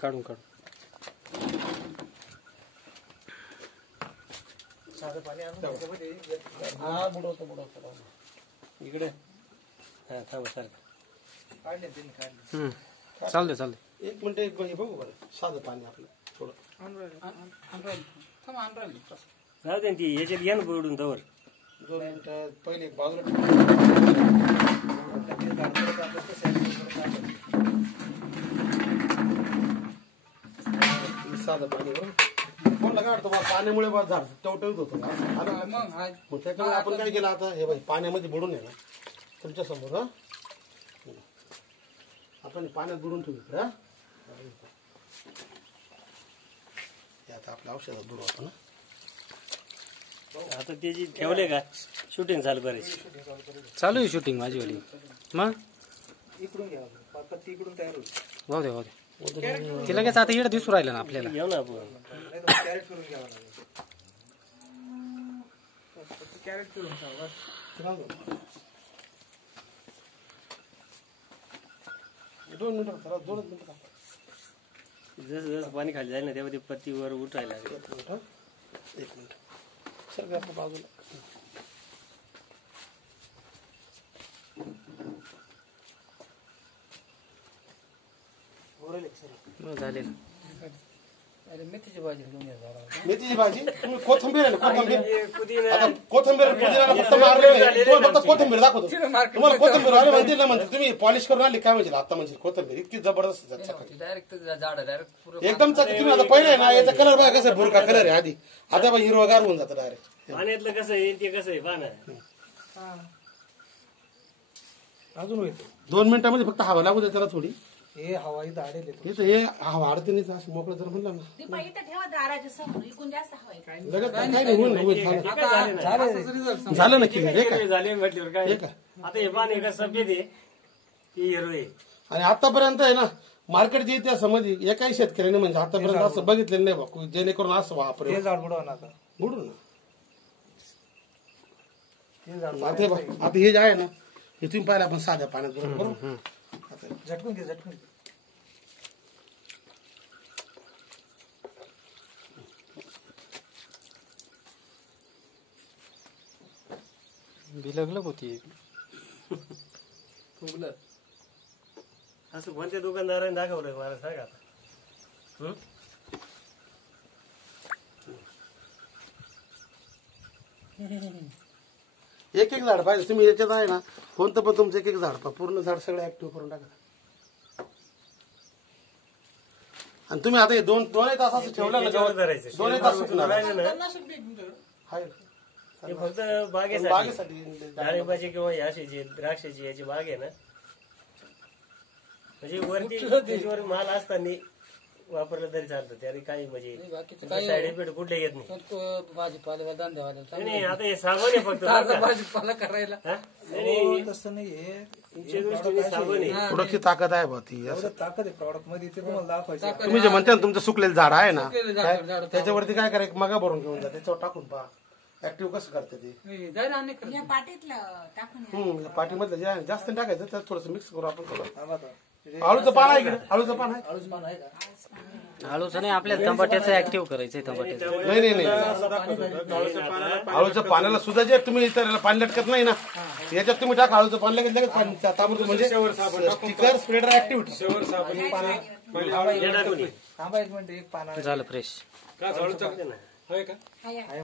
काढून काढून साधं पाणी आणून बुडवतो इकडे थांब सारखं काढले त्यांनी चालते चालते. एक मिनिट एक बघू बरं साधं पाणी आपलं थोडं जाऊ दे ती याच्यात या ना बुडून तवर 2 मिनिटं पहिले एक बाजूला साधं पाणी बरं कोण लगा वाटतं पाण्यामुळे झाड टवटवीत होतं मग त्याच्यामुळे आपण काय केलं आता हे बाई पाण्यामध्ये बुडून आहे ना तुमच्या समोर हा आपण पाण्यात बुडून ठेवू हा आता आपल्या औषधात बुडवतो ना. आता त्याची ठेवले का शूटिंग झालं बरेच चालू आहे शूटिंग माझीवाली मग इकडून घ्यावं पत्ती इकडून तयार होईल. वाहू दे वाहू दे ती लगेच आता इकडे दिसू राहिलं ना आपल्याला. येऊ ना आपण कॅरेट करून घ्यावं लागेल. कॅरेट करून घ्यावं 2 मिनिटं 2 मिनिटं जसं जसं पाणी खाली जाईल ना तेव्हा ते पत्तीवर उठायला लागेल. एक मिनिट सगळं आपल्या बाजूला झाले ना. मेथीची भाजी घेऊन घ्या. मेथीची भाजी तुम्ही कोथिंबीर आहे ना कोथिंबीर पुदिना कोथिंबीर पुदिना फक्त मारले तुम्हाला फक्त कोथिंबीर दाखवतो तुम्हाला कोथिंबीर आले म्हणते ना म्हणते तुम्ही पॉलिश करून आली काय म्हणजे आता म्हणजे कोथिंबीर इतकी जबरदस्त डायरेक्ट झाड डायरेक्ट एकदम चक तुम्ही आता पहिले ना याचा कलर बघा कसं भुरका कलर आहे आधी आता बघा हिरवागार होऊन जातं डायरेक्ट. पाण्यातलं कसं आहे ते कसं आहे पाना अजून होईल 2 मिनिटांमध्ये फक्त हवा लागू दे त्याला थोडी. हे हवाई झाडे इथं हे हवा अडते नाही असं मोकळं जर म्हणलं ना लगेच काय नाही होईल झालं नक्की झाले म्हटल्यावर काय आता हे पाणी कसं सफेद आहे ते हिरो आहे. आणि आतापर्यंत आहे ना मार्केटच्या इतिहासामध्ये एकाही शेतकऱ्याने म्हणजे आतापर्यंत असं बघितलेलं नाही बघ जेणेकरून असं वापरेल हे झाड बुडवा ना आता बुडून आता हे जे आहे ना हे तुम्ही पाहिलं आपण साध्या पाण्यात बरोबर झटकून घे झटकून घे. बिलगलग होती असं कोणत्या दुकानदाराने दाखवलं मला सांगा आता. एक एक झाड पाहिजे तुम्ही याच्यात आहे ना कोणतं पण तुमचं एक एक झाड पहा पूर्ण झाड सगळं ऍक्टिव्ह करून टाका. आणि तुम्ही आता हे दोन तास असं ठेवलं ना 2 तास सुकणार हे फक्त बागेसाठी डाळिंबाची किंवा याशीची द्राक्षाची याची बाग आहे ना म्हणजे वरती त्याच्यावर माल असताना वापरलं तरी चालतं त्याने काही म्हणजे साईड इफेक्ट कुठले येत नाही. भाजीपाला नाही आता हे साबण आहे फक्त भाजीपाला करायला तसं नाही साबण आहे थोडीशी ताकद आहे बा ती ताकद आहे प्रॉडक्ट मध्ये ते तुम्हाला दाखवायचं. तुम्ही जे म्हणता ना तुमचं सुकलेलं झाड आहे ना त्याच्यावरती काय करायचं मगा भरून घेऊन जा त्याच्यावर टाकून पहा ऍक्टिव्ह कसं करते ते पाठीमधलं जे आहे जास्त टाकायचं त्यात थोडस मिक्स करू आपण थोडं आळूचं पान आहे इकडे आळूचं पान आहे आळूचं नाही आपल्या टमाट्याचं ऍक्टिव्ह करायचंय टमाट्याचं नाही आळूच्या पाण्याला सुद्धा जे तुम्ही इतर पाणी लटकत नाही ना याच्यात तुम्ही टाका आळूचं पाणी लगेच लगेच ताबडतोब म्हणजे स्टिकर स्प्रेडर ऍक्टिव्हिटी थांबा 1 मिनिट एक पाना झालं फ्रेश.